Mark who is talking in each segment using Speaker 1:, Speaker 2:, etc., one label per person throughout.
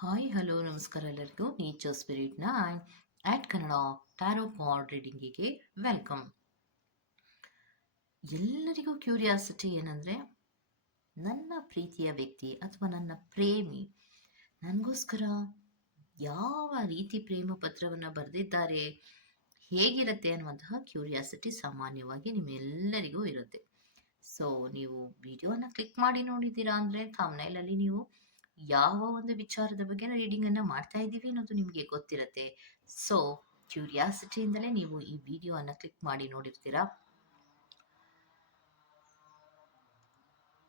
Speaker 1: Hi hello ನಮಸ್ಕಾರ ಎಲ್ಲರಿಗೂ. Nature ಸ್ಪಿರಿಟ್ನ ಆ್ಯಟ್ ಕನ್ನಡ ಟ್ಯಾರೋ ಕಾರ್ಡ್ ರೀಡಿಂಗಿಗೆ ವೆಲ್ಕಮ್ ಎಲ್ಲರಿಗೂ ಕ್ಯೂರಿಯಾಸಿಟಿ ಏನಂದರೆ, ನನ್ನ ಪ್ರೀತಿಯ ವ್ಯಕ್ತಿ ಅಥವಾ ನನ್ನ ಪ್ರೇಮಿ, ನನಗೋಸ್ಕರ ಯಾವ ರೀತಿ ಪ್ರೇಮ ಪತ್ರವನ್ನು ಬರೆದಿದ್ದಾರೆ, ಹೇಗಿರುತ್ತೆ ಅನ್ನುವಂತಹ ಕ್ಯೂರಿಯಾಸಿಟಿ ಸಾಮಾನ್ಯವಾಗಿ ನಿಮ್ಮೆಲ್ಲರಿಗೂ ಇರುತ್ತೆ. ಸೊ ನೀವು ವಿಡಿಯೋನ ಕ್ಲಿಕ್ ಮಾಡಿ ನೋಡಿದ್ದೀರಾ ಅಂದರೆ ಅಲ್ಲಿ ನೀವು ಯಾವ ಒಂದು ವಿಚಾರದ ಬಗ್ಗೆ ರೀಡಿಂಗ್ ಅನ್ನ ಮಾಡ್ತಾ ಇದ್ದೀವಿ ಅನ್ನೋದು ನಿಮಗೆ ಗೊತ್ತಿರುತ್ತೆ. ಸೊ ಕ್ಯೂರಿಯಾಸಿಟಿಯಿಂದಲೇ ನೀವು ಈ ವಿಡಿಯೋ ಅನ್ನ ಕ್ಲಿಕ್ ಮಾಡಿ ನೋಡಿರ್ತೀರಾ?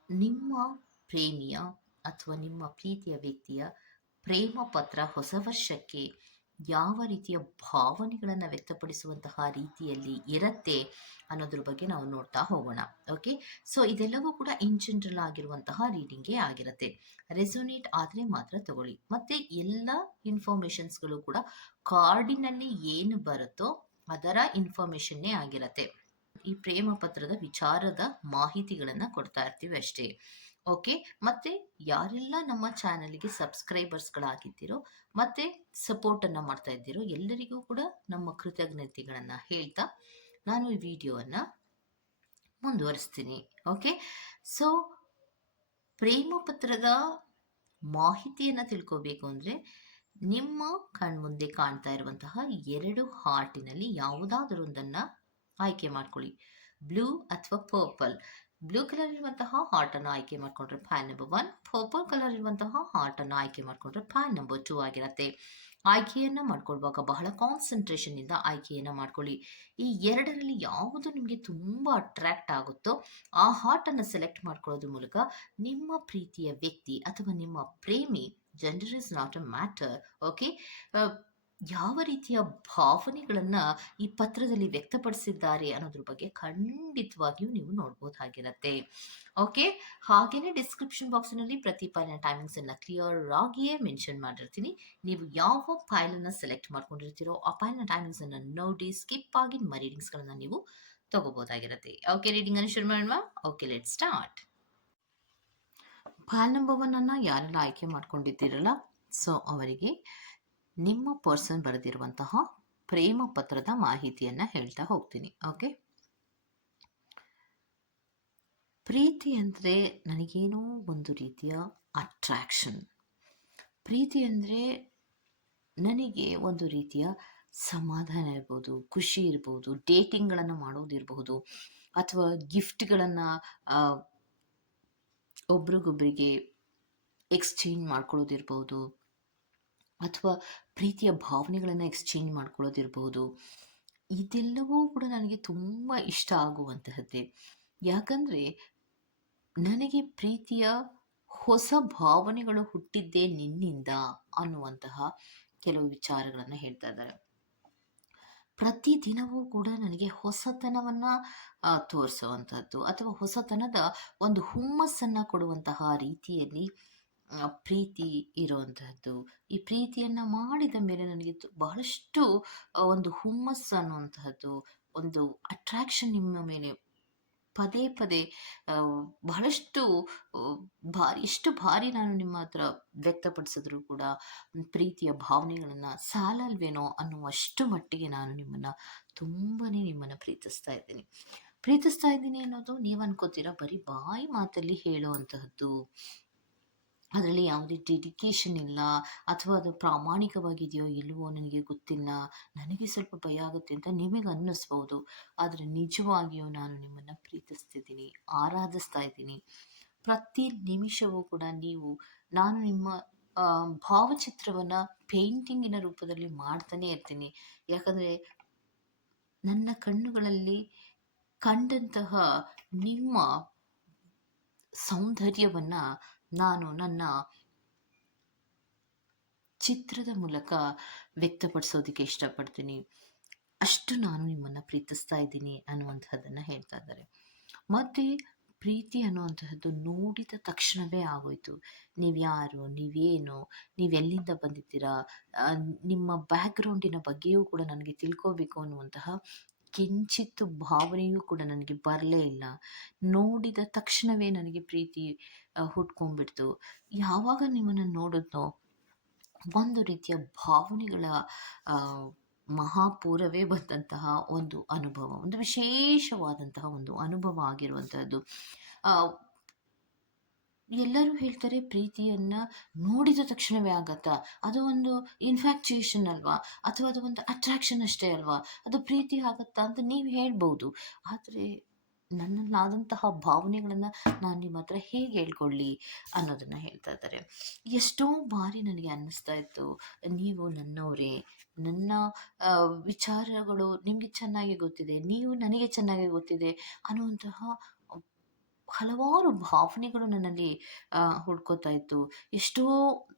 Speaker 1: ನಿಮ್ಮ ಪ್ರೇಮಿಯ ಅಥವಾ ನಿಮ್ಮ ಪ್ರೀತಿಯ ವ್ಯಕ್ತಿಯ ಪ್ರೇಮ ಪತ್ರ ಹೊಸ ವರ್ಷಕ್ಕೆ ಯಾವ ರೀತಿಯ ಭಾವನೆಗಳನ್ನು ವ್ಯಕ್ತಪಡಿಸುವಂತಹ ರೀತಿಯಲ್ಲಿ ಇರುತ್ತೆ ಅನ್ನೋದ್ರ ಬಗ್ಗೆ ನಾವು ನೋಡ್ತಾ ಹೋಗೋಣ. ಓಕೆ ಸೊ ಇದೆಲ್ಲವೂ ಕೂಡ ಇನ್ ಜನರಲ್ ಆಗಿರುವಂತಹ ರೀಡಿಂಗೇ ಆಗಿರುತ್ತೆ. ರೆಸೋನೇಟ್ ಆದರೆ ಮಾತ್ರ ತಗೊಳ್ಳಿ. ಮತ್ತೆ ಎಲ್ಲ ಇನ್ಫಾರ್ಮೇಶನ್ಸ್ಗಳು ಕೂಡ ಕಾರ್ಡಿನಲ್ಲಿ ಏನು ಬರುತ್ತೋ ಅದರ ಇನ್ಫಾರ್ಮೇಶನ್ನೇ ಆಗಿರತ್ತೆ. ಈ ಪ್ರೇಮ ಪತ್ರದ ವಿಚಾರದ ಮಾಹಿತಿಗಳನ್ನು ಕೊಡ್ತಾ ಇರ್ತೀವಿ ಅಷ್ಟೇ. ಓಕೆ? ಮತ್ತೆ ಯಾರೆಲ್ಲ ನಮ್ಮ ಚಾನಲ್ಗೆ ಸಬ್ಸ್ಕ್ರೈಬರ್ಸ್ಗಳಾಗಿದ್ದೀರೋ, ಮತ್ತೆ ಸಪೋರ್ಟ್ ಅನ್ನ ಮಾಡ್ತಾ ಇದ್ದೀರೋ ಎಲ್ಲರಿಗೂ ಕೂಡ ನಮ್ಮ ಕೃತಜ್ಞತೆಗಳನ್ನು ಹೇಳ್ತಾ ನಾನು ಈ ವಿಡಿಯೋವನ್ನು ಮುಂದುವರಿಸ್ತೀನಿ. ಓಕೆ? ಸೊ, ಪ್ರೇಮ ಪತ್ರದ ಮಾಹಿತಿಯನ್ನು ತಿಳ್ಕೋಬೇಕು ಅಂದ್ರೆ ನಿಮ್ಮ ಕಣ್ಮುಂದೆ ಕಾಣ್ತಾ ಇರುವಂತಹ ಎರಡು ಹಾರ್ಟಿನಲ್ಲಿ ಯಾವುದಾದ್ರೊಂದನ್ನು ಆಯ್ಕೆ ಮಾಡ್ಕೊಳ್ಳಿ. ಬ್ಲೂ ಅಥವಾ ಪರ್ಪಲ್. ಬ್ಲೂ ಕಲರ್ ಇರುವಂತಹ ಹಾರ್ಟ್ ಅನ್ನು ಆಯ್ಕೆ ಮಾಡ್ಕೊಂಡ್ರೆ fan number one purple colour ಇರುವಂತಹ ಹಾರ್ಟ್ ಅನ್ನು ಆಯ್ಕೆ ಮಾಡ್ಕೊಂಡ್ರೆ ಫ್ಯಾನ್ ನಂಬರ್ ಟೂ ಆಗಿರುತ್ತೆ. ಆಯ್ಕೆಯನ್ನು ಮಾಡ್ಕೊಳ್ವಾಗ ಬಹಳ ಕಾನ್ಸಂಟ್ರೇಷನ್ ಇಂದ ಆಯ್ಕೆಯನ್ನು ಮಾಡ್ಕೊಳ್ಳಿ. ಈ ಎರಡರಲ್ಲಿ ಯಾವುದು ನಿಮಗೆ ತುಂಬಾ ಅಟ್ರಾಕ್ಟ್ ಆಗುತ್ತೋ ಆ ಹಾರ್ಟ್ ಅನ್ನು ಸೆಲೆಕ್ಟ್ ಮಾಡ್ಕೊಳ್ಳೋದ್ರ ಮೂಲಕ ನಿಮ್ಮ ಪ್ರೀತಿಯ ವ್ಯಕ್ತಿ ಅಥವಾ ನಿಮ್ಮ ಪ್ರೇಮಿ gender is not a matter okay ಯಾವ ರೀತಿಯ ಭಾವನೆಗಳನ್ನ ಈ ಪತ್ರದಲ್ಲಿ ವ್ಯಕ್ತಪಡಿಸಿದ್ದಾರೆ ಅನ್ನೋದ್ರ ಬಗ್ಗೆ ಖಂಡಿತವಾಗಿಯೂ ನೀವು ನೋಡ್ಬೋದಾಗಿರತ್ತೆ. ಓಕೆ ಹಾಗೇನೆ ಡಿಸ್ಕ್ರಿಪ್ಷನ್ ಬಾಕ್ಸ್ನಲ್ಲಿ ಪ್ರತಿ ಫೈಲ್ನ ಟೈಮಿಂಗ್ಸ್ ಅನ್ನ ಕ್ಲಿಯರ್ ಆಗಿಯೇ ಮೆನ್ಷನ್ ಮಾಡಿರ್ತೀನಿ. ನೀವು ಯಾವ ಫೈಲ್ ಅನ್ನ ಸೆಲೆಕ್ಟ್ ಮಾಡ್ಕೊಂಡಿರ್ತೀರೋ ಆ ಫೈಲ್ನ ಟೈಮಿಂಗ್ಸ್ ಅನ್ನ ನೋಡಿ ಸ್ಕಿಪ್ ಆಗಿ ನಿಮ್ಮ ರೀಡಿಂಗ್ಸ್ ಗಳನ್ನ ನೀವು ತಗೋಬಹುದಾಗಿರತ್ತೆ ಓಕೆ ರೀಡಿಂಗ್ ಅನ್ನು ಶುರು ಮಾಡೋಣ. Okay let start file number one ಅನ್ನ ಯಾರೆಲ್ಲ ಆಯ್ಕೆ ಮಾಡ್ಕೊಂಡಿದ್ದೀರಲ್ಲ? ಸೊ ಅವರಿಗೆ ನಿಮ್ಮ ಪರ್ಸನ್ ಬರೆದಿರುವಂತಹ ಪ್ರೇಮ ಪತ್ರದ ಮಾಹಿತಿಯನ್ನು ಹೇಳ್ತಾ ಹೋಗ್ತೀನಿ, ಓಕೆ? ಪ್ರೀತಿ ಅಂದರೆ ನನಗೇನೋ ಒಂದು ರೀತಿಯ ಅಟ್ರಾಕ್ಷನ್ ಪ್ರೀತಿ ಅಂದರೆ ನನಗೆ ಒಂದು ರೀತಿಯ ಸಮಾಧಾನ ಇರ್ಬೋದು, ಖುಷಿ ಇರ್ಬೋದು ಡೇಟಿಂಗ್ಗಳನ್ನು ಮಾಡೋದಿರಬಹುದು ಅಥವಾ ಗಿಫ್ಟ್ಗಳನ್ನು ಒಬ್ರಿಗೊಬ್ರಿಗೆ ಎಕ್ಸ್ಚೇಂಜ್ ಮಾಡ್ಕೊಳ್ಳೋದಿರ್ಬೋದು ಅಥವಾ ಪ್ರೀತಿಯ ಭಾವನೆಗಳನ್ನು ಎಕ್ಸ್ಚೇಂಜ್ ಮಾಡ್ಕೊಳ್ಳೋದಿರ್ಬೋದು. ಇದೆಲ್ಲವೂ ಕೂಡ ನನಗೆ ತುಂಬ ಇಷ್ಟ ಆಗುವಂತಹದ್ದೇ. ಯಾಕಂದರೆ ನನಗೆ ಪ್ರೀತಿಯ ಹೊಸ ಭಾವನೆಗಳು ಹುಟ್ಟಿದ್ದೇ ನಿನ್ನಿಂದ ಅನ್ನುವಂತಹ ಕೆಲವು ವಿಚಾರಗಳನ್ನು ಹೇಳ್ತಾ ಇದ್ದಾರೆ. ಪ್ರತಿದಿನವೂ ಕೂಡ ನನಗೆ ಹೊಸತನವನ್ನ ತೋರಿಸುವಂಥದ್ದು ಅಥವಾ ಹೊಸತನದ ಒಂದು ಹುಮ್ಮಸ್ಸನ್ನು ಕೊಡುವಂತಹ ರೀತಿಯಲ್ಲಿ ಪ್ರೀತಿ ಇರುವಂತಹದ್ದು. ಈ ಪ್ರೀತಿಯನ್ನ ಮಾಡಿದ ಮೇಲೆ ನನಗೆ ಬಹಳಷ್ಟು ಒಂದು ಹುಮ್ಮಸ್ಸು ಅನ್ನುವಂತಹದ್ದು, ಒಂದು ಅಟ್ರಾಕ್ಷನ್ ನಿಮ್ಮ ಮೇಲೆ ಪದೇ ಪದೇ ಬಹಳಷ್ಟು ಭಾರಿ, ಎಷ್ಟು ಭಾರಿ ನಾನು ನಿಮ್ಮ ಹತ್ರ ವ್ಯಕ್ತಪಡಿಸಿದ್ರು ಕೂಡ ಪ್ರೀತಿಯ ಭಾವನೆಗಳನ್ನು ಸಾಲಲ್ವೇನೋ ಅನ್ನುವಷ್ಟು ಮಟ್ಟಿಗೆ ನಾನು ನಿಮ್ಮನ್ನ ತುಂಬಾನೇ ನಿಮ್ಮನ್ನ ಪ್ರೀತಿಸ್ತಾ ಇದ್ದೀನಿ. ಪ್ರೀತಿಸ್ತಾ ಇದ್ದೀನಿ ಅನ್ನೋದು ನೀವು ಅನ್ಕೋತೀರಾ? ಬರೀ ಬಾಯಿ ಮಾತಲ್ಲಿ ಹೇಳುವಂತಹದ್ದು ಅದರಲ್ಲಿ ಯಾವುದೇ ಡೆಡಿಕೇಶನ್ ಇಲ್ಲ ಅಥವಾ ಅದು ಪ್ರಾಮಾಣಿಕವಾಗಿದೆಯೋ ಇಲ್ಲವೋ ನನಗೆ ಗೊತ್ತಿಲ್ಲ, ನನಗೆ ಸ್ವಲ್ಪ ಭಯ ಆಗುತ್ತೆ ಅಂತ ನಿಮಗೆ ಅನ್ನಿಸ್ಬೋದು. ಆದರೆ ನಿಜವಾಗಿಯೂ ನಾನು ನಿಮ್ಮನ್ನು ಪ್ರೀತಿಸ್ತಿದ್ದೀನಿ, ಆರಾಧಿಸ್ತಾ ಇದ್ದೀನಿ. ಪ್ರತಿ ನಿಮಿಷವೂ ಕೂಡ ನೀವು, ನಾನು ನಿಮ್ಮ ಭಾವಚಿತ್ರವನ್ನು ಪೇಂಟಿಂಗಿನ ರೂಪದಲ್ಲಿ ಮಾಡ್ತಾನೆ ಇರ್ತೀನಿ. ಯಾಕಂದರೆ ನನ್ನ ಕಣ್ಣುಗಳಲ್ಲಿ ಕಂಡಂತಹ ನಿಮ್ಮ ಸೌಂದರ್ಯವನ್ನು ನಾನು ನನ್ನ ಚಿತ್ರದ ಮೂಲಕ ವ್ಯಕ್ತಪಡಿಸೋದಕ್ಕೆ ಇಷ್ಟಪಡ್ತೀನಿ. ಅಷ್ಟು ನಾನು ನಿಮ್ಮನ್ನು ಪ್ರೀತಿಸ್ತಾ ಇದ್ದೀನಿ ಅನ್ನುವಂಥದ್ದನ್ನು ಹೇಳ್ತಾ ಇದ್ದಾರೆ. ಮತ್ತು ಪ್ರೀತಿ ಅನ್ನುವಂತಹದ್ದು ನೋಡಿದ ತಕ್ಷಣವೇ ಆಗೋಯ್ತು. ನೀವು ಯಾರು? ನೀವೇನು? ನೀವೆಲ್ಲಿಂದ ಬಂದಿದ್ದೀರಾ? ನಿಮ್ಮ ಬ್ಯಾಕ್ಗ್ರೌಂಡಿನ ಬಗ್ಗೆಯೂ ಕೂಡ ನನಗೆ ತಿಳ್ಕೋಬೇಕು ಅನ್ನುವಂತಹ ಕಿಂಚಿತ್ತು ಭಾವನೆಯೂ ಕೂಡ ನನಗೆ ಬರಲೇ ಇಲ್ಲ. ನೋಡಿದ ತಕ್ಷಣವೇ ನನಗೆ ಪ್ರೀತಿ ಹುಟ್ಕೊಂಡ್ಬಿಡ್ತು. ಯಾವಾಗ ನಿಮ್ಮನ್ನು ನೋಡಿದ್ನೋ ಒಂದು ರೀತಿಯ ಭಾವನೆಗಳ ಮಹಾಪೂರವೇ ಬಂದಂತಹ ಒಂದು ಅನುಭವ ಒಂದು ವಿಶೇಷವಾದಂತಹ ಒಂದು ಅನುಭವ ಆಗಿರುವಂತಹದ್ದು. ಆ, ಎಲ್ಲರೂ ಹೇಳ್ತಾರೆ ಪ್ರೀತಿಯನ್ನ ನೋಡಿದ ತಕ್ಷಣವೇ ಆಗತ್ತಾ. ಅದು ಒಂದು ಇನ್ಫ್ಯಾಕ್ಚುಯೇಷನ್ ಅಲ್ವಾ? ಅಥವಾ ಅದು ಒಂದು ಅಟ್ರಾಕ್ಷನ್ ಅಷ್ಟೇ ಅಲ್ವಾ? ಅದು ಪ್ರೀತಿ ಆಗತ್ತಾ ಅಂತ ನೀವು ಹೇಳ್ಬೋದು. ಆದರೆ ನನ್ನಲ್ಲಾದಂತಹ ಭಾವನೆಗಳನ್ನು ನಾನು ನಿಮ್ಮ ಹತ್ರ ಹೇಗೆ ಹೇಳ್ಕೊಳ್ಳಿ ಅನ್ನೋದನ್ನು ಹೇಳ್ತಾ ಇದ್ದಾರೆ. ಎಷ್ಟೋ ಬಾರಿ ನನಗೆ ಅನ್ನಿಸ್ತಾ ಇತ್ತು, ನೀವು ನನ್ನವರೇ, ನನ್ನ ವಿಚಾರಗಳು ನಿಮಗೆ ಚೆನ್ನಾಗಿ ಗೊತ್ತಿದೆ, ನೀವು ನನಗೆ ಚೆನ್ನಾಗಿ ಗೊತ್ತಿದೆ ಅನ್ನುವಂತಹ ಹಲವಾರು ಭಾವನೆಗಳು ನನ್ನಲ್ಲಿ ಹುಡ್ಕೋತಾ ಇತ್ತು. ಎಷ್ಟೋ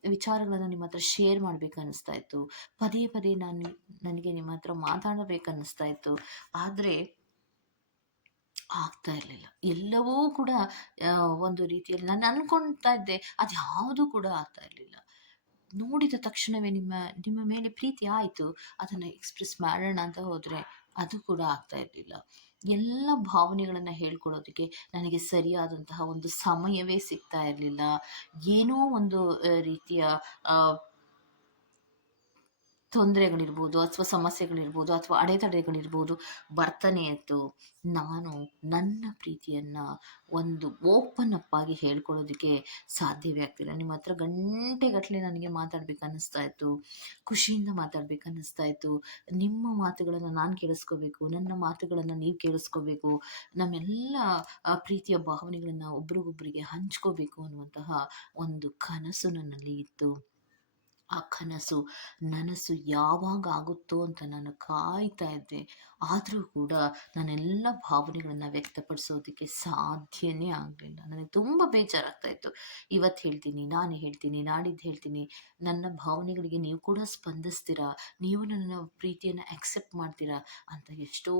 Speaker 1: ವಿಚಾರಗಳನ್ನು ನಿಮ್ಮ ಹತ್ರ ಶೇರ್ ಮಾಡ್ಬೇಕು ಅನ್ನಿಸ್ತಾ ಇತ್ತು. ಪದೇ ಪದೇ ನಾನು ನನಗೆ ನಿಮ್ಮ ಹತ್ರ ಮಾತಾಡಬೇಕು ಅನ್ನಿಸ್ತಾ ಇತ್ತು. ಆದರೆ, ಆಗ್ತಾ ಇರಲಿಲ್ಲ. ಎಲ್ಲವೂ ಕೂಡ ಒಂದು ರೀತಿಯಲ್ಲಿ ನಾನು ಅನ್ಕೊಳ್ತಾ ಇದ್ದೆ. ಅದು ಯಾವುದೂ ಕೂಡ ಆಗ್ತಾ ಇರಲಿಲ್ಲ. ನೋಡಿದ ತಕ್ಷಣವೇ ನಿಮ್ಮ ನಿಮ್ಮ ಮೇಲೆ ಪ್ರೀತಿ ಆಯಿತು. ಅದನ್ನು ಎಕ್ಸ್ಪ್ರೆಸ್ ಮಾಡೋಣ ಅಂತ ಹೋದರೆ, ಅದು ಕೂಡ ಆಗ್ತಾ ಇರಲಿಲ್ಲ. ಎಲ್ಲ ಭಾವನೆಗಳನ್ನು ಹೇಳ್ಕೊಡೋದಕ್ಕೆ ನನಗೆ ಸರಿಯಾದಂತಹ ಒಂದು ಸಮಯವೇ ಸಿಗ್ತಾ ಇರಲಿಲ್ಲ. ಏನೋ ಒಂದು ರೀತಿಯ ತೊಂದರೆಗಳಿರ್ಬೋದು ಅಥವಾ ಸಮಸ್ಯೆಗಳಿರ್ಬೋದು ಅಥವಾ ಅಡೆತಡೆಗಳಿರ್ಬೋದು ಬರ್ತಾನೆ ಇತ್ತು ನಾನು ನನ್ನ ಪ್ರೀತಿಯನ್ನು ಒಂದು ಓಪನ್ ಅಪ್ ಆಗಿ ಹೇಳ್ಕೊಳ್ಳೋದಕ್ಕೆ ಸಾಧ್ಯವೇ ಆಗ್ತಿಲ್ಲ. ನಿಮ್ಮ ಹತ್ರ ಗಂಟೆಗಟ್ಟಲೆ ನನಗೆ ಮಾತಾಡ್ಬೇಕು ಅನ್ನಿಸ್ತಾ ಇತ್ತು, ಖುಷಿಯಿಂದ ಮಾತಾಡ್ಬೇಕು ಅನ್ನಿಸ್ತಾ ಇತ್ತು, ನಿಮ್ಮ ಮಾತುಗಳನ್ನು ನಾನು ಕೇಳಿಸ್ಕೋಬೇಕು, ನನ್ನ ಮಾತುಗಳನ್ನು ನೀವು ಕೇಳಿಸ್ಕೋಬೇಕು, ನಮ್ಮೆಲ್ಲ ಪ್ರೀತಿಯ ಭಾವನೆಗಳನ್ನು ಒಬ್ರಿಗೊಬ್ಬರಿಗೆ ಹಂಚ್ಕೋಬೇಕು ಅನ್ನುವಂತಹ ಒಂದು ಕನಸು ನನ್ನಲ್ಲಿ ಇತ್ತು. ಆ ಕನಸು, ನನಸು ಯಾವಾಗ ಆಗುತ್ತೋ ಅಂತ ನಾನು ಕಾಯ್ತಾ ಇದ್ದೆ. ಆದರೂ ಕೂಡ ನಾನೆಲ್ಲ ಭಾವನೆಗಳನ್ನು ವ್ಯಕ್ತಪಡಿಸೋದಕ್ಕೆ ಸಾಧ್ಯನೇ ಆಗಲಿಲ್ಲ. ನನಗೆ ತುಂಬ ಬೇಜಾರಾಗ್ತಾ ಇತ್ತು. ಇವತ್ತು ಹೇಳ್ತೀನಿ, ನಾನು ಹೇಳ್ತೀನಿ ನಾಡಿದ್ದು ಹೇಳ್ತೀನಿ. ನನ್ನ ಭಾವನೆಗಳಿಗೆ ನೀವು ಕೂಡ ಸ್ಪಂದಿಸ್ತೀರಾ? ನೀವು ನನ್ನ ಪ್ರೀತಿಯನ್ನು ಆಕ್ಸೆಪ್ಟ್ ಮಾಡ್ತೀರಾ? ಅಂತ ಎಷ್ಟೋ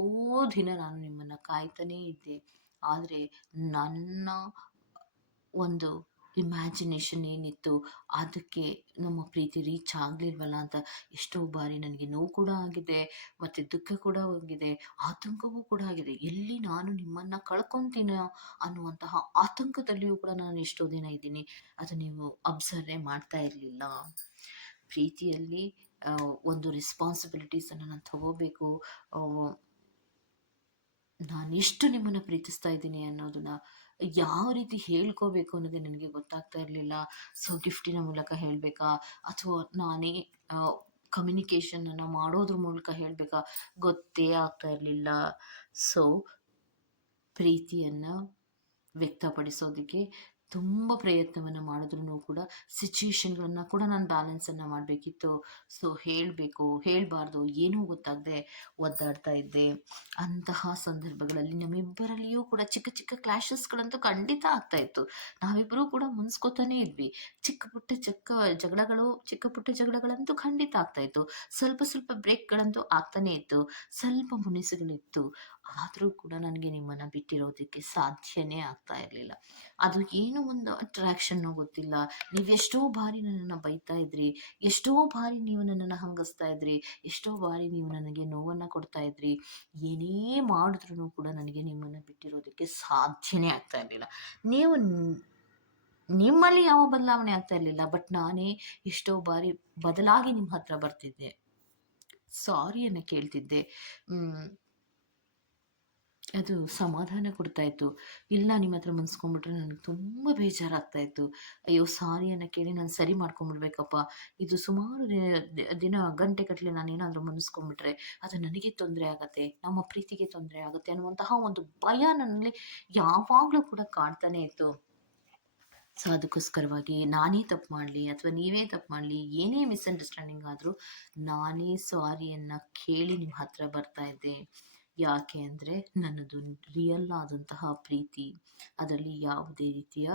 Speaker 1: ದಿನ ನಾನು ನಿಮ್ಮನ್ನು ಕಾಯ್ತಾನೇ ಇದ್ದೆ. ಆದರೆ ನನ್ನ ಒಂದು ಇಮ್ಯಾಜಿನೇಷನ್ ಏನಿತ್ತು, ಅದಕ್ಕೆ ನಮ್ಮ ಪ್ರೀತಿ ರೀಚ್ ಆಗಲಿಲ್ವಲ್ಲ ಅಂತ ಎಷ್ಟೋ ಬಾರಿ ನನಗೆ ನೋವು ಕೂಡ ಆಗಿದೆ, ಮತ್ತು ದುಃಖ ಕೂಡ ಆಗಿದೆ ಆತಂಕವೂ ಕೂಡ ಆಗಿದೆ. ಎಲ್ಲಿ ನಾನು ನಿಮ್ಮನ್ನು ಕಳ್ಕೊತೀನೋ ಅನ್ನುವಂತಹ ಆತಂಕದಲ್ಲಿಯೂ ಕೂಡ ನಾನು ಎಷ್ಟೋ ದಿನ ಇದ್ದೀನಿ. ಅದು ನೀವು ಅಬ್ಸರ್ವೇ ಮಾಡ್ತಾ ಇರಲಿಲ್ಲ. ಪ್ರೀತಿಯಲ್ಲಿ ಒಂದು ರೆಸ್ಪಾನ್ಸಿಬಿಲಿಟೀಸನ್ನು ನಾನು ತಗೋಬೇಕು. ನಾನು ಎಷ್ಟು ನಿಮ್ಮನ್ನು ಪ್ರೀತಿಸ್ತಾ ಇದ್ದೀನಿ ಅನ್ನೋದನ್ನ ಯಾವ ರೀತಿ ಹೇಳ್ಕೋಬೇಕು ಅನ್ನೋದು ನನಗೆ ಗೊತ್ತಾಗ್ತಾ ಇರಲಿಲ್ಲ. ಸೊ ಗಿಫ್ಟಿನ ಮೂಲಕ ಹೇಳಬೇಕಾ? ಅಥವಾ ನಾನೇ ಕಮ್ಯುನಿಕೇಷನನ್ನು ಮಾಡೋದ್ರ ಮೂಲಕ ಹೇಳಬೇಕಾ? ಗೊತ್ತೇ ಆಗ್ತಾ ಇರಲಿಲ್ಲ. ಸೊ ಪ್ರೀತಿಯನ್ನು ವ್ಯಕ್ತಪಡಿಸೋದಕ್ಕೆ ತುಂಬ ಪ್ರಯತ್ನವನ್ನು ಮಾಡಿದ್ರೂ ಕೂಡ ಸಿಚುಯೇಷನ್ಗಳನ್ನು ಕೂಡ ನಾನು ಬ್ಯಾಲೆನ್ಸನ್ನು ಮಾಡಬೇಕಿತ್ತು. ಸೊ ಹೇಳಬೇಕು, ಹೇಳಬಾರ್ದು, ಏನೂ ಗೊತ್ತಾಗದೆ ಒದ್ದಾಡ್ತಾ ಇದ್ದೆ. ಅಂತಹ ಸಂದರ್ಭಗಳಲ್ಲಿ ನಮ್ಮಿಬ್ಬರಲ್ಲಿಯೂ ಕೂಡ ಚಿಕ್ಕ ಚಿಕ್ಕ ಕ್ಲಾಶಸ್ಗಳಂತೂ ಖಂಡಿತ ಆಗ್ತಾ ಇತ್ತು. ನಾವಿಬ್ಬರೂ ಕೂಡ ಮುನ್ಸ್ಕೋತಾನೆ ಇದ್ವಿ. ಚಿಕ್ಕ ಪುಟ್ಟ ಚಿಕ್ಕ ಜಗಳಗಳು, ಚಿಕ್ಕ ಪುಟ್ಟ ಜಗಳಗಳಂತೂ ಖಂಡಿತ ಆಗ್ತಾ ಇತ್ತು. ಸ್ವಲ್ಪ ಸ್ವಲ್ಪ ಬ್ರೇಕ್ಗಳಂತೂ ಆಗ್ತಾನೇ ಇತ್ತು. ಸ್ವಲ್ಪ ಮುನಿಸುಗಳಿತ್ತು. ಆದರೂ ಕೂಡ ನನಗೆ ನಿಮ್ಮನ್ನು ಬಿಟ್ಟಿರೋದಕ್ಕೆ ಸಾಧ್ಯನೇ ಆಗ್ತಾ ಇರಲಿಲ್ಲ. ಅದು ಏನು ಒಂದು ಅಟ್ರ್ಯಾಕ್ಷನ್ನು ಗೊತ್ತಿಲ್ಲ. ನೀವೆಷ್ಟೋ ಬಾರಿ ನನ್ನನ್ನು ಬೈತಾ ಇದ್ರಿ, ಎಷ್ಟೋ ಬಾರಿ ನೀವು ನನ್ನನ್ನು ಹಂಗಿಸ್ತಾ ಇದ್ರಿ, ಎಷ್ಟೋ ಬಾರಿ ನೀವು ನನಗೆ ನೋವನ್ನು ಕೊಡ್ತಾ ಇದ್ರಿ, ಏನೇ ಮಾಡಿದ್ರೂ ಕೂಡ ನನಗೆ ನಿಮ್ಮನ್ನು ಬಿಟ್ಟಿರೋದಕ್ಕೆ ಸಾಧ್ಯನೇ ಆಗ್ತಾ ಇರಲಿಲ್ಲ. ನೀವು ನಿಮ್ಮಲ್ಲಿ ಯಾವ ಬದಲಾವಣೆ ಆಗ್ತಾ ಇರಲಿಲ್ಲ, ಬಟ್ ನಾನೇ ಎಷ್ಟೋ ಬಾರಿ ಬದಲಾಗಿ ನಿಮ್ಮ ಹತ್ರ ಬರ್ತಿದ್ದೆ. ಸಾರಿಯನ್ನು ಕೇಳ್ತಿದ್ದೆ. ಅದು ಸಮಾಧಾನ ಕೊಡ್ತಾ ಇತ್ತು. ಇಲ್ಲ ನಿಮ್ಮ ಹತ್ರ ಮುನ್ಸ್ಕೊಂಡ್ಬಿಟ್ರೆ ನನಗೆ ತುಂಬ ಬೇಜಾರಾಗ್ತಾ ಇತ್ತು. ಅಯ್ಯೋ ಅನ್ನ ಕೇಳಿ ನಾನು ಸರಿ ಮಾಡ್ಕೊಂಬಿಡ್ಬೇಕಪ್ಪ. ಇದು ಸುಮಾರು ದಿನ ದಿನ ಗಂಟೆಗಟ್ಟಲೆ ನಾನು ಏನಾದರೂ ಮುನ್ಸ್ಕೊಂಡ್ಬಿಟ್ರೆ ಅದು ನನಗೆ ತೊಂದರೆ ಆಗತ್ತೆ, ನಮ್ಮ ಪ್ರೀತಿಗೆ ತೊಂದರೆ ಆಗುತ್ತೆ ಅನ್ನುವಂತಹ ಒಂದು ಭಯ ನನ್ನಲ್ಲಿ ಯಾವಾಗಲೂ ಕೂಡ ಕಾಣ್ತಾನೆ ಇತ್ತು. ಸೊ, ಅದಕ್ಕೋಸ್ಕರವಾಗಿ ನಾನೇ ತಪ್ಪು ಮಾಡಲಿ ಅಥವಾ ನೀವೇ ತಪ್ಪು ಮಾಡಲಿ, ಏನೇ ಮಿಸ್ಅಂಡರ್ಸ್ಟ್ಯಾಂಡಿಂಗ್ ಆದರೂ ನಾನೇ ಸಾರಿಯನ್ನು ಕೇಳಿ ನಿಮ್ಮ ಹತ್ರ ಬರ್ತಾ ಇದ್ದೆ. ಯಾಕೆ ಅಂದರೆ ನನ್ನದು ರಿಯಲ್ ಆದಂತಹ ಪ್ರೀತಿ. ಅದರಲ್ಲಿ ಯಾವುದೇ ರೀತಿಯ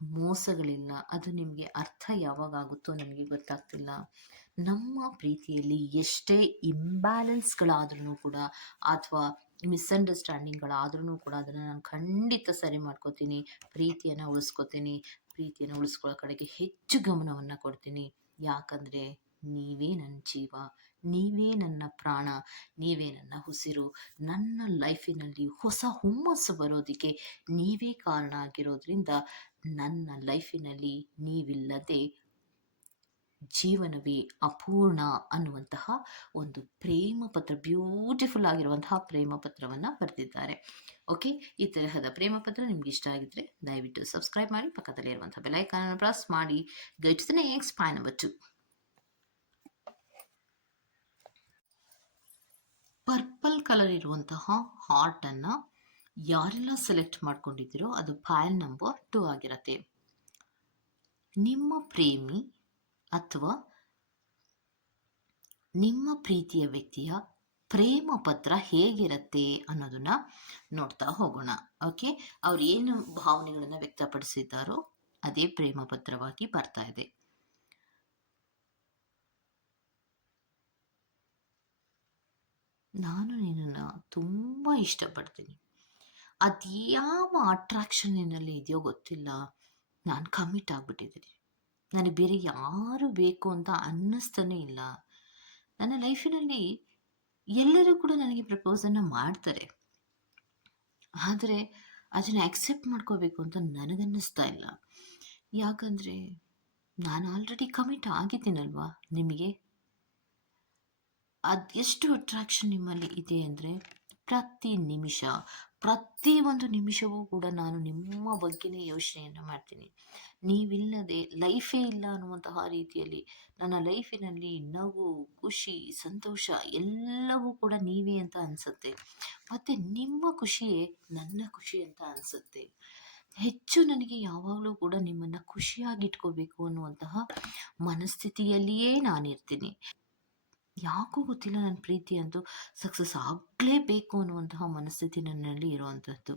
Speaker 1: ಮೋಸಗಳಿಲ್ಲ. ಅದು ನಿಮಗೆ ಅರ್ಥ ಯಾವಾಗ ಆಗುತ್ತೋ ಗೊತ್ತಾಗ್ತಿಲ್ಲ. ನಮ್ಮ ಪ್ರೀತಿಯಲ್ಲಿ ಎಷ್ಟೇ ಇಂಬ್ಯಾಲೆನ್ಸ್ಗಳಾದ್ರೂ ಕೂಡ ಅಥವಾ ಮಿಸ್ಅಂಡರ್ಸ್ಟ್ಯಾಂಡಿಂಗ್ಗಳಾದ್ರೂ ಕೂಡ ಅದನ್ನು ನಾನು ಖಂಡಿತ ಸರಿ ಮಾಡ್ಕೋತೀನಿ. ಪ್ರೀತಿಯನ್ನು ಉಳಿಸ್ಕೋತೀನಿ. ಪ್ರೀತಿಯನ್ನು ಉಳಿಸ್ಕೊಳ್ಳೋ ಕಡೆಗೆ ಹೆಚ್ಚು ಗಮನವನ್ನು ಕೊಡ್ತೀನಿ. ಯಾಕಂದರೆ ನೀವೇ ನನ್ನ ಜೀವ. ನೀವೇ ನನ್ನ ಪ್ರಾಣ, ನೀವೇ ನನ್ನ ಉಸಿರು, ನನ್ನ ಲೈಫಿನಲ್ಲಿ ಹೊಸ ಹುಮ್ಮಸ್ಸು ಬರೋದಕ್ಕೆ ನೀವೇ ಕಾರಣ ಆಗಿರೋದ್ರಿಂದ ನನ್ನ ಲೈಫಿನಲ್ಲಿ ನೀವಿಲ್ಲದೆ ಜೀವನವೇ ಅಪೂರ್ಣ ಅನ್ನುವಂತಹ ಒಂದು ಪ್ರೇಮ ಪತ್ರ ಬ್ಯೂಟಿಫುಲ್ ಆಗಿರುವಂತಹ ಪ್ರೇಮ ಪತ್ರವನ್ನು ಬರೆದಿದ್ದಾರೆ. ಓಕೆ ಈ ತರಹದ ಪ್ರೇಮ ಪತ್ರ ನಿಮ್ಗೆ ಇಷ್ಟ ಆಗಿದ್ರೆ ದಯವಿಟ್ಟು ಸಬ್ಸ್ಕ್ರೈಬ್ ಮಾಡಿ ಪಕ್ಕದಲ್ಲಿ ಇರುವಂತಹ ಬೆಲೈಕಾನನ್ನು ಪ್ರೆಸ್ ಮಾಡಿ. Guys next pile number two purple colour ಇರುವಂತಹ ಹಾರ್ಟನ್ನು ಯಾರೆಲ್ಲ ಸೆಲೆಕ್ಟ್ ಮಾಡ್ಕೊಂಡಿದ್ದೀರೋ ಅದು ಫೈಲ್ ನಂಬರ್ ಟೂ ಆಗಿರತ್ತೆ. ನಿಮ್ಮ ಪ್ರೇಮಿ ಅಥವಾ ನಿಮ್ಮ ಪ್ರೀತಿಯ ವ್ಯಕ್ತಿಯ ಪ್ರೇಮ ಪತ್ರ ಹೇಗಿರುತ್ತೆ ಅನ್ನೋದನ್ನ ನೋಡ್ತಾ ಹೋಗೋಣ. ಓಕೆ ಅವ್ರು ಏನು ಭಾವನೆಗಳನ್ನು ವ್ಯಕ್ತಪಡಿಸಿದ್ದಾರೋ ಅದೇ ಪ್ರೇಮ ಪತ್ರವಾಗಿ ಬರ್ತಾ ಇದೆ. ನಾನು ನಿನ್ನನ್ನು ತುಂಬ ಇಷ್ಟಪಡ್ತೀನಿ. ಅದ್ಯಾವ ಅಟ್ರಾಕ್ಷನ್ ನಿನ್ನಲ್ಲಿ ಇದೆಯೋ ಗೊತ್ತಿಲ್ಲ. ನಾನು ಕಮಿಟ್ ಆಗಿಬಿಟ್ಟಿದ್ದೀನಿ. ನನಗೆ ಬೇರೆ ಯಾರು ಬೇಕು ಅಂತ ಅನ್ನಿಸ್ತಾನೆ ಇಲ್ಲ. ನನ್ನ ಲೈಫಿನಲ್ಲಿ ಎಲ್ಲರೂ ಕೂಡ ನನಗೆ ಪ್ರಪೋಸನ್ನು ಮಾಡ್ತಾರೆ. ಆದರೆ ಅದನ್ನು ಆಕ್ಸೆಪ್ಟ್ ಮಾಡ್ಕೋಬೇಕು ಅಂತ ನನಗನ್ನಿಸ್ತಾ ಇಲ್ಲ. ಯಾಕಂದರೆ ನಾನು ಆಲ್ರೆಡಿ ಕಮಿಟ್ ಆಗಿದ್ದೀನಲ್ವಾ ನಿಮಗೆ? ಅದೆಷ್ಟು ಅಟ್ರಾಕ್ಷನ್ ನಿಮ್ಮಲ್ಲಿ ಇದೆ ಅಂದರೆ ಪ್ರತಿ ನಿಮಿಷ, ಪ್ರತಿ ಒಂದು ನಿಮಿಷವೂ ಕೂಡ ನಾನು ನಿಮ್ಮ ಬಗ್ಗೆನೇ ಯೋಚನೆಯನ್ನು ಮಾಡ್ತೀನಿ. ನೀವಿಲ್ಲದೆ ಲೈಫೇ ಇಲ್ಲ ಅನ್ನುವಂತಹ ರೀತಿಯಲ್ಲಿ, ನನ್ನ ಲೈಫಿನಲ್ಲಿ ನಗು, ಖುಷಿ, ಸಂತೋಷ ಎಲ್ಲವೂ ಕೂಡ ನೀವೇ ಅಂತ ಅನಿಸುತ್ತೆ. ಮತ್ತು ನಿಮ್ಮ ಖುಷಿಯೇ ನನ್ನ ಖುಷಿ ಅಂತ ಅನಿಸುತ್ತೆ. ಹೆಚ್ಚು ನನಗೆ ಯಾವಾಗಲೂ ಕೂಡ ನಿಮ್ಮನ್ನು ಖುಷಿಯಾಗಿಟ್ಕೋಬೇಕು ಅನ್ನುವಂತಹ ಮನಸ್ಥಿತಿಯಲ್ಲಿಯೇ ನಾನಿರ್ತೀನಿ. ಯಾಕೋ ಗೊತ್ತಿಲ್ಲ ನನ್ನ ಪ್ರೀತಿ ಅಂತೂ ಸಕ್ಸಸ್ ಆಗಲೇಬೇಕು ಅನ್ನುವಂತಹ ಮನಸ್ಥಿತಿ ನನ್ನಲ್ಲಿ ಇರುವಂಥದ್ದು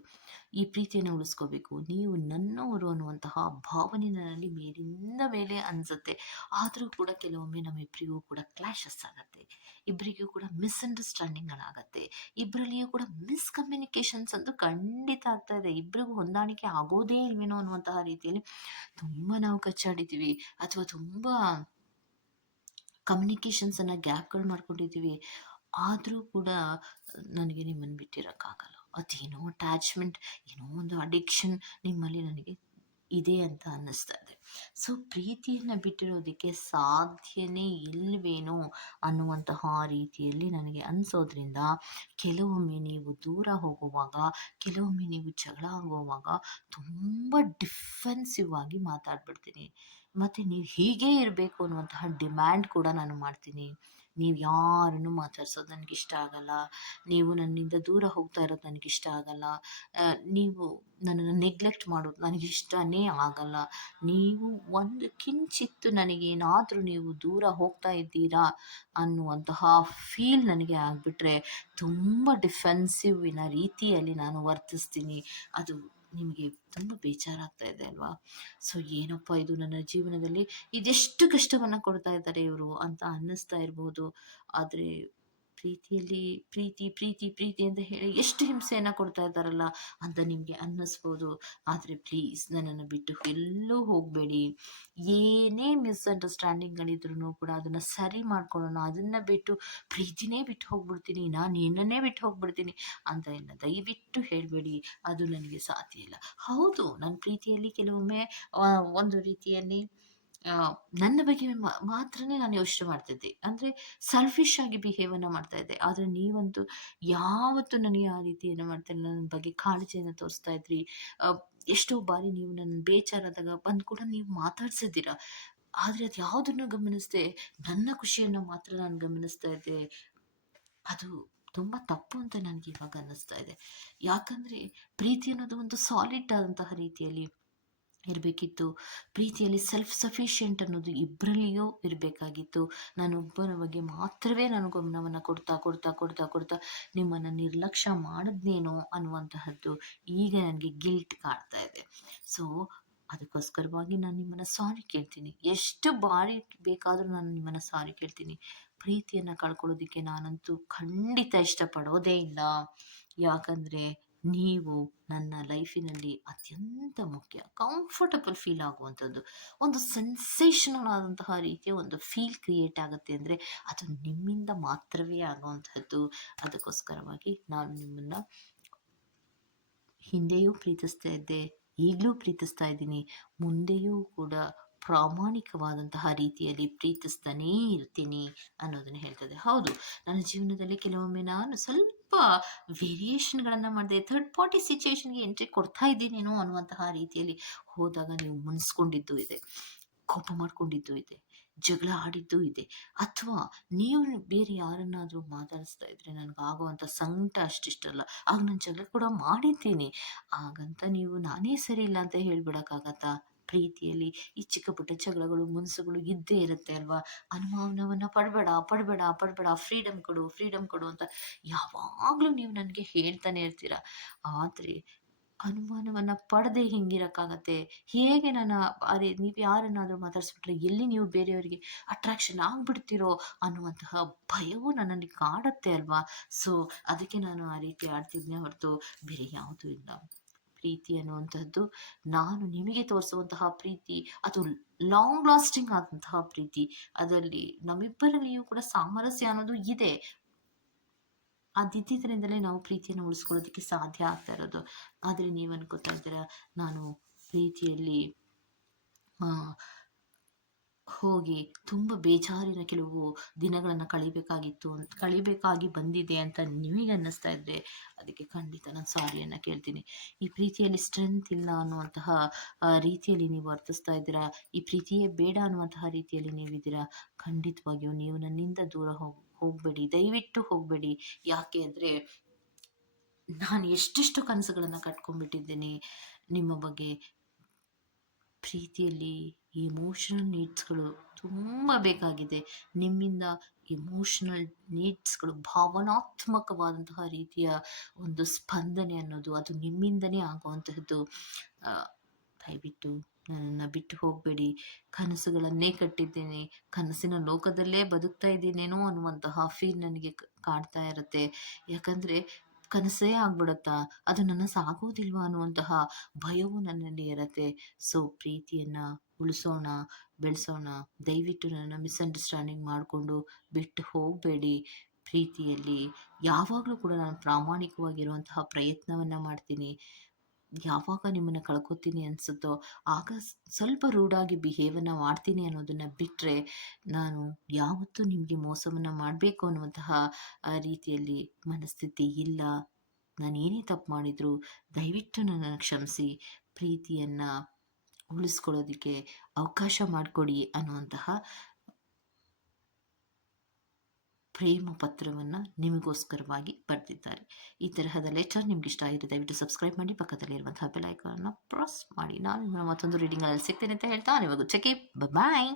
Speaker 1: ಈ ಪ್ರೀತಿಯನ್ನು ಉಳಿಸ್ಕೋಬೇಕು. ನೀವು ನನ್ನವರು ಅನ್ನುವಂತಹ ಭಾವನೆ ನನ್ನಲ್ಲಿ ಮೇಲಿಂದ ಮೇಲೆ ಅನಿಸುತ್ತೆ. ಆದರೂ ಕೂಡ ಕೆಲವೊಮ್ಮೆ ನಮ್ಮಿಬ್ಬರಿಗೂ ಕೂಡ ಕ್ಲಾಶಸ್ ಆಗುತ್ತೆ. ಇಬ್ಬರಿಗೂ ಕೂಡ ಮಿಸ್ಅಂಡರ್ಸ್ಟ್ಯಾಂಡಿಂಗ್ಗಳಾಗತ್ತೆ ಇಬ್ಬರಲ್ಲಿಯೂ ಕೂಡ ಮಿಸ್ಕಮ್ಯುನಿಕೇಷನ್ಸ್ ಅಂತೂ ಖಂಡಿತ ಆಗ್ತಾ ಇದೆ. ಇಬ್ಬರಿಗೂ ಹೊಂದಾಣಿಕೆ ಆಗೋದೇ ಇಲ್ವೇನೋ ಅನ್ನುವಂತಹ ರೀತಿಯಲ್ಲಿ ತುಂಬ ನಾವು ಕಚ್ಚಾಡಿದ್ದೀವಿ. ಅಥವಾ ತುಂಬ ಕಮ್ಯುನಿಕೇಷನ್ಸನ್ನು ಗ್ಯಾಪ್ಗಳು ಮಾಡ್ಕೊಂಡಿದ್ದೀವಿ ಆದರೂ ಕೂಡ ನನಗೆ ನಿಮ್ಮನ್ನು ಬಿಟ್ಟಿರೋಕ್ಕಾಗಲ್ಲ. ಅದೇನೋ ಅಟ್ಯಾಚ್ಮೆಂಟ್ ಏನೋ ಒಂದು ಅಡಿಕ್ಷನ್ ನಿಮ್ಮಲ್ಲಿ ನನಗೆ ಇದೆ ಅಂತ ಅನ್ನಿಸ್ತಾ ಇದೆ. ಸೊ ಪ್ರೀತಿಯನ್ನು ಬಿಟ್ಟಿರೋದಕ್ಕೆ ಸಾಧ್ಯನೇ ಇಲ್ವೇನೋ ಅನ್ನುವಂತಹ ರೀತಿಯಲ್ಲಿ ನನಗೆ ಅನಿಸೋದ್ರಿಂದ ಕೆಲವೊಮ್ಮೆ ನೀವು ದೂರ ಹೋಗುವಾಗ, ಕೆಲವೊಮ್ಮೆ ನೀವು ಜಗಳ ಆಗುವಾಗ ತುಂಬ ಡಿಫೆನ್ಸಿವ್ ಆಗಿ ಮಾತಾಡ್ಬಿಡ್ತೀನಿ. ಮತ್ತು ನೀವು ಹೀಗೇ ಇರಬೇಕು ಅನ್ನುವಂತಹ ಡಿಮ್ಯಾಂಡ್ ಕೂಡ ನಾನು ಮಾಡ್ತೀನಿ. ನೀವು ಯಾರನ್ನು ಮಾತಾಡ್ಸೋದು ನನಗೆ ಇಷ್ಟ ಆಗಲ್ಲ. ನೀವು ನನ್ನಿಂದ ದೂರ ಹೋಗ್ತಾ ಇರೋದು ನನಗೆ ಇಷ್ಟ ಆಗಲ್ಲ ನೀವು ನನ್ನನ್ನು ನೆಗ್ಲೆಕ್ಟ್ ಮಾಡೋದು ನನಗೆ ಇಷ್ಟನೇ ಆಗಲ್ಲ. ನೀವು ಒಂದು ಕಿಂಚಿತ್ತು ನನಗೇನಾದರೂ ನೀವು ದೂರ ಹೋಗ್ತಾ ಇದ್ದೀರಾ ಅನ್ನುವಂತಹ ಫೀಲ್ ನನಗೆ ಆಗಿಬಿಟ್ರೆ ತುಂಬ ಡಿಫೆನ್ಸಿವಿನ ರೀತಿಯಲ್ಲಿ ನಾನು ವರ್ತಿಸ್ತೀನಿ. ಅದು ನಿಮಗೆ ತುಂಬ ಬೇಜಾರಾಗ್ತಾ ಇದೆ ಅಲ್ವಾ? ಸೊ ಏನಪ್ಪ ಇದು ನನ್ನ ಜೀವನದಲ್ಲಿ ಇದೆಷ್ಟು ಕಷ್ಟವನ್ನು ಕೊಡ್ತಾ ಇದ್ದಾರೆ ಇವರು ಅಂತ ಅನ್ನಿಸ್ತಾ ಇರ್ಬೋದು. ಆದರೆ ಪ್ರೀತಿಯಲ್ಲಿ, ಪ್ರೀತಿ ಪ್ರೀತಿ ಪ್ರೀತಿ ಅಂತ ಹೇಳಿ ಎಷ್ಟು ಹಿಂಸೆಯನ್ನು ಕೊಡ್ತಾ ಇದ್ದಾರಲ್ಲ ಅಂತ ನಿಮಗೆ ಅನ್ನಿಸ್ಬೋದು. ಆದರೆ ಪ್ಲೀಸ್ ನನ್ನನ್ನು ಬಿಟ್ಟು ಎಲ್ಲೂ ಹೋಗಬೇಡಿ. ಏನೇ ಮಿಸ್ಅಂಡರ್ಸ್ಟ್ಯಾಂಡಿಂಗ್ಗಳಿದ್ರೂ ಕೂಡ ಅದನ್ನು ಸರಿ ಮಾಡ್ಕೊಳ್ಳೋಣ. ಅದನ್ನು ಬಿಟ್ಟು ಪ್ರೀತಿನೇ ಬಿಟ್ಟು ಹೋಗ್ಬಿಡ್ತೀನಿ. ನಾನು ಏನನ್ನೇ ಬಿಟ್ಟು ಹೋಗ್ಬಿಡ್ತೀನಿ ಅಂತ ಎಲ್ಲ ದಯವಿಟ್ಟು ಹೇಳಬೇಡಿ. ಅದು ನನಗೆ ಸಾಧ್ಯ ಇಲ್ಲ. ಹೌದು ನನ್ನ ಪ್ರೀತಿಯಲ್ಲಿ ಕೆಲವೊಮ್ಮೆ ಒಂದು ರೀತಿಯಲ್ಲಿ ನನ್ನ ಬಗ್ಗೆ ಮಾತ್ರನೇ ನಾನು ಯೋಚನೆ ಮಾಡ್ತಿದ್ದೆ ಅಂದರೆ ಸೆಲ್ಫಿಶ್ ಆಗಿ ಬಿಹೇವನ್ನು ಮಾಡ್ತಾ ಇದ್ದೆ. ಆದರೆ ನೀವಂತೂ ಯಾವತ್ತೂ ನನಗೆ ಆ ರೀತಿಯನ್ನು ಮಾಡ್ತಾ ನನ್ನ ಬಗ್ಗೆ ಕಾಳಜಿಯನ್ನು ತೋರಿಸ್ತಾ ಇದ್ರಿ. ಎಷ್ಟೋ ಬಾರಿ ನೀವು ನನ್ನ ಬೇಜಾರಾದಾಗ ಬಂದು ಕೂಡ ನೀವು ಮಾತಾಡ್ಸಿದ್ದೀರ. ಆದರೆ ಅದು ಯಾವುದನ್ನು ಗಮನಿಸದೆ? ನನ್ನ ಖುಷಿಯನ್ನು ಮಾತ್ರ ನಾನು ಗಮನಿಸ್ತಾ ಇದ್ದೆ. ಅದು ತುಂಬ ತಪ್ಪು ಅಂತ ನನಗೆ ಇವಾಗ ಅನ್ನಿಸ್ತಾ ಇದೆ. ಯಾಕಂದರೆ ಪ್ರೀತಿ ಅನ್ನೋದು ಒಂದು ಸಾಲಿಡ್ ಆದಂತಹ ರೀತಿಯಲ್ಲಿ ಇರಬೇಕಿತ್ತು. ಪ್ರೀತಿಯಲ್ಲಿ ಸೆಲ್ಫ್ ಸಫಿಷಿಯೆಂಟ್ ಅನ್ನೋದು ಇಬ್ಬರಲ್ಲಿಯೂ ಇರಬೇಕಾಗಿತ್ತು. ನಾನೊಬ್ಬನ ಬಗ್ಗೆ ಮಾತ್ರವೇ ನಾನು ಗಮನವನ್ನು ಕೊಡ್ತಾ ಕೊಡ್ತಾ ಕೊಡ್ತಾ ಕೊಡ್ತಾ ನಿಮ್ಮನ್ನು ನಿರ್ಲಕ್ಷ್ಯ ಮಾಡಿದ್ನೇನೋ ಅನ್ನುವಂತಹದ್ದು ಈಗ ನನಗೆ ಗಿಲ್ಟ್ ಕಾಡ್ತಾ ಇದೆ. ಸೊ ಅದಕ್ಕೋಸ್ಕರವಾಗಿ ನಾನು ನಿಮ್ಮನ್ನು ಸಾರಿ ಕೇಳ್ತೀನಿ. ಎಷ್ಟು ಬಾರಿ ಬೇಕಾದರೂ ನಾನು ನಿಮ್ಮನ್ನು ಸಾರಿ ಕೇಳ್ತೀನಿ. ಪ್ರೀತಿಯನ್ನು ಕಳ್ಕೊಳ್ಳೋದಕ್ಕೆ ನಾನಂತೂ ಖಂಡಿತ ಇಷ್ಟಪಡೋದೇ ಇಲ್ಲ. ಯಾಕಂದರೆ ನೀವು ನನ್ನ ಲೈಫಿನಲ್ಲಿ ಅತ್ಯಂತ ಮುಖ್ಯ ಕಂಫರ್ಟಬಲ್ ಫೀಲ್ ಆಗುವಂಥದ್ದು. ಒಂದು ಸೆನ್ಸೇಷನಲ್ ಆದಂತಹ ರೀತಿಯ ಒಂದು ಫೀಲ್ ಕ್ರಿಯೇಟ್ ಆಗುತ್ತೆ ಅಂದರೆ ಅದು ನಿಮ್ಮಿಂದ ಮಾತ್ರವೇ ಆಗುವಂಥದ್ದು. ಅದಕ್ಕೋಸ್ಕರವಾಗಿ ನಾನು ನಿಮ್ಮನ್ನು ಹಿಂದೆಯೂ ಪ್ರೀತಿಸ್ತಾ ಇದ್ದೆ, ಈಗಲೂ ಪ್ರೀತಿಸ್ತಾ ಇದ್ದೀನಿ, ಮುಂದೆಯೂ ಕೂಡ ಪ್ರಾಮಾಣಿಕವಾದಂತಹ ರೀತಿಯಲ್ಲಿ ಪ್ರೀತಿಸ್ತಾನೇ ಇರ್ತೀನಿ ಅನ್ನೋದನ್ನು ಹೇಳ್ತದೆ. ಹೌದು, ನನ್ನ ಜೀವನದಲ್ಲಿ ಕೆಲವೊಮ್ಮೆ ನಾನು ಸ್ವಲ್ಪ ವೇರಿಯೇಷನ್ಗಳನ್ನು ಮಾಡಿದೆ, ಥರ್ಡ್ ಪಾರ್ಟಿ ಸಿಚುವೇಶನ್ಗೆ ಎಂಟ್ರಿ ಕೊಡ್ತಾ ಇದ್ದೀನೇನೋ ಅನ್ನುವಂತಹ ರೀತಿಯಲ್ಲಿ ಹೋದಾಗ ನೀವು ಮುನ್ಸ್ಕೊಂಡಿದ್ದು ಇದೆ, ಕೋಪ ಮಾಡ್ಕೊಂಡಿದ್ದು ಇದೆ, ಜಗಳ ಆಡಿದ್ದು ಇದೆ, ಅಥವಾ ನೀವು ಬೇರೆ ಯಾರನ್ನಾದರೂ ಮಾತಾಡಿಸ್ತಾ ಇದ್ರೆ ನನಗಾಗುವಂಥ ಸಂಕಟ ಅಷ್ಟಿಷ್ಟಲ್ಲ, ಆಗ ನಾನು ಜಗಳ ಕೂಡ ಮಾಡಿದ್ದೀನಿ. ಹಾಗಂತ ನೀವು ನಾನೇ ಸರಿ ಇಲ್ಲ ಅಂತ ಹೇಳ್ಬಿಡೋಕ್ಕಾಗತ್ತಾ? ಪ್ರೀತಿಯಲ್ಲಿ ಈ ಚಿಕ್ಕ ಪುಟ್ಟ ಜಗಳಗಳು, ಮುನ್ಸುಗಳು ಇದ್ದೇ ಇರುತ್ತೆ ಅಲ್ವಾ? ಅನುಮಾನವನ್ನು ಪಡಬೇಡ ಪಡಬೇಡ ಪಡಬೇಡ. ಫ್ರೀಡಮ್ ಕೊಡು ಫ್ರೀಡಮ್ ಕೊಡು ಅಂತ ಯಾವಾಗಲೂ ನೀವು ನನಗೆ ಹೇಳ್ತಾನೆ ಇರ್ತೀರ. ಆದರೆ ಅನುಮಾನವನ್ನು ಪಡೆದೇ ಹಿಂಗಿರೋಕ್ಕಾಗತ್ತೆ. ಹೇಗೆ ನಾನು ಅರೆ, ನೀವು ಯಾರನ್ನಾದರೂ ಮಾತಾಡಿಸ್ಬಿಟ್ರೆ ಎಲ್ಲಿ ನೀವು ಬೇರೆಯವರಿಗೆ ಅಟ್ರಾಕ್ಷನ್ ಆಗಿಬಿಡ್ತೀರೋ ಅನ್ನುವಂತಹ ಭಯವು ನನ್ನಲ್ಲಿ ಕಾಡುತ್ತೆ ಅಲ್ವಾ? ಸೊ ಅದಕ್ಕೆ ನಾನು ಆ ರೀತಿ ಆಡ್ತಿದ್ದೆ ಹೊರತು ಬೇರೆ ಯಾವುದೂ ಇಲ್ಲ. ಪ್ರೀತಿ ಅನ್ನುವಂಥದ್ದು ನಾನು ನಿಮಗೆ ತೋರಿಸುವಂತಹ ಪ್ರೀತಿ ಅದು ಲಾಂಗ್ ಲಾಸ್ಟಿಂಗ್ ಆದಂತಹ ಪ್ರೀತಿ ಅದರಲ್ಲಿ ನಮ್ಮಿಬ್ಬರಲ್ಲಿಯೂ ಕೂಡ ಸಾಮರಸ್ಯ ಅನ್ನೋದು ಇದೆ. ಅದಿದ್ದರಿಂದಲೇ ನಾವು ಪ್ರೀತಿಯನ್ನು ಉಳಿಸ್ಕೊಳ್ಳೋದಕ್ಕೆ ಸಾಧ್ಯ ಆಗ್ತಾ ಇರೋದು. ಆದರೆ ನೀವು ಅನ್ಕೋತಾ ಇದ್ದೀರಾ ನಾನು ಪ್ರೀತಿಯಲ್ಲಿ ಆ, ಹೋಗಿ ತುಂಬ ಬೇಜಾರಿನ ಕೆಲವು ದಿನಗಳನ್ನು ಕಳಿಬೇಕಾಗಿತ್ತು ಕಳಿಬೇಕಾಗಿ ಬಂದಿದೆ ಅಂತ ನಿಮಗೆ ಅನ್ನಿಸ್ತಾ ಇದ್ರೆ ಅದಕ್ಕೆ ಖಂಡಿತ ನಾನು ಸಾರಿಯನ್ನು ಕೇಳ್ತೀನಿ. ಈ ಪ್ರೀತಿಯಲ್ಲಿ ಸ್ಟ್ರೆಂತ್ ಇಲ್ಲ ಅನ್ನುವಂತಹ ರೀತಿಯಲ್ಲಿ ನೀವು ಅರ್ಥಿಸ್ತಾ ಇದ್ದೀರಾ? ಈ ಪ್ರೀತಿಯೇ ಬೇಡ ಅನ್ನುವಂತಹ ರೀತಿಯಲ್ಲಿ ನೀವಿದ್ದೀರಾ? ಖಂಡಿತವಾಗಿಯೂ ನೀವು ನನ್ನಿಂದ ದೂರ ಹೋಗ್, ಹೋಗಬೇಡಿ, ದಯವಿಟ್ಟು ಹೋಗಬೇಡಿ. ಯಾಕೆ ಅಂದರೆ ನಾನು ಎಷ್ಟೆಷ್ಟು ಕನಸುಗಳನ್ನು ಕಟ್ಕೊಂಡ್ಬಿಟ್ಟಿದ್ದೀನಿ ನಿಮ್ಮ ಬಗ್ಗೆ. ಪ್ರೀತಿಯಲ್ಲಿ ಇಮೋಷನಲ್ ನೀಡ್ಸ್ಗಳು ತುಂಬ ಬೇಕಾಗಿದೆ. ನಿಮ್ಮಿಂದ ಇಮೋಷನಲ್ ನೀಡ್ಸ್ಗಳು ಭಾವನಾತ್ಮಕವಾದಂತಹ ರೀತಿಯ ಒಂದು ಸ್ಪಂದನೆ ಅನ್ನೋದು, ಅದು ನಿಮ್ಮಿಂದನೇ ಆಗುವಂತಹದ್ದು. ದಯವಿಟ್ಟು ನನ್ನನ್ನು ಬಿಟ್ಟು ಹೋಗಬೇಡಿ. ಕನಸುಗಳನ್ನೇ ಕಟ್ಟಿದ್ದೇನೆ. ಕನಸಿನ ಲೋಕದಲ್ಲೇ ಬದುಕ್ತಾ ಇದ್ದೀನೇನೋ ಅನ್ನುವಂತಹ ಫೀಲ್ ನನಗೆ ಕಾಡ್ತಾ ಇರುತ್ತೆ. ಯಾಕಂದರೆ ಕನಸೇ ಆಗ್ಬಿಡುತ್ತಾ? ಅದು ನನ್ನ ಸಾಗೋದಿಲ್ವಾ ಅನ್ನುವಂತಹ ಭಯವು ನನ್ನಲ್ಲಿ ಇರತ್ತೆ. ಸೊ ಪ್ರೀತಿಯನ್ನ ಉಳಿಸೋಣ, ಬೆಳೆಸೋಣ. ದಯವಿಟ್ಟು ನನ್ನ ಮಿಸ್ಅಂಡರ್ಸ್ಟ್ಯಾಂಡಿಂಗ್ ಮಾಡಿಕೊಂಡು ಬಿಟ್ಟು ಹೋಗಬೇಡಿ. ಪ್ರೀತಿಯಲ್ಲಿ ಯಾವಾಗಲೂ ಕೂಡ ನಾನು ಪ್ರಾಮಾಣಿಕವಾಗಿರುವಂತಹ ಪ್ರಯತ್ನವನ್ನು ಮಾಡ್ತೀನಿ. ಯಾವಾಗ ನಿಮ್ಮನ್ನು ಕಳ್ಕೊತೀನಿ ಅನಿಸುತ್ತೋ, ಆಗ ಸ್ವಲ್ಪ ರೂಢಾಗಿ ಬಿಹೇವನ್ನು ಮಾಡ್ತೀನಿ ಅನ್ನೋದನ್ನು ಬಿಟ್ಟರೆ ನಾನು ಯಾವತ್ತೂ ನಿಮಗೆ ಮೋಸವನ್ನು ಮಾಡಬೇಕು ಅನ್ನುವಂತಹ ರೀತಿಯಲ್ಲಿ ಮನಸ್ಥಿತಿ ಇಲ್ಲ. ನಾನು ಏನೇ ತಪ್ಪು ಮಾಡಿದರೂ ದಯವಿಟ್ಟು ನನ್ನನ್ನು ಕ್ಷಮಿಸಿ, ಪ್ರೀತಿಯನ್ನು ಉಳಿಸ್ಕೊಳ್ಳೋದಕ್ಕೆ ಅವಕಾಶ ಮಾಡಿಕೊಡಿ ಅನ್ನುವಂತಹ ಪ್ರೇಮ ಪತ್ರವನ್ನು ನಿಮಗೋಸ್ಕರವಾಗಿ ಬರೆದಿದ್ದಾರೆ. ಈ ತರಹದ ಲೆಟರ್ ನಿಮ್ಗೆ ಇಷ್ಟ ಆಗಿದೆ, ದಯವಿಟ್ಟು ಸಬ್ಸ್ಕ್ರೈಬ್ ಮಾಡಿ ಪಕ್ಕದಲ್ಲಿರುವಂತಹ ಬೆಲ್ ಐಕಾನ್ನ ಪ್ರೆಸ್ ಮಾಡಿ. ನಾನು ಮತ್ತೊಂದು ರೀಡಿಂಗಲ್ಲಿ ಸಿಗ್ತೇನೆ ಅಂತ ಹೇಳ್ತಾ ಇವಾಗ ಚೆಕ್ ಬಾಯ್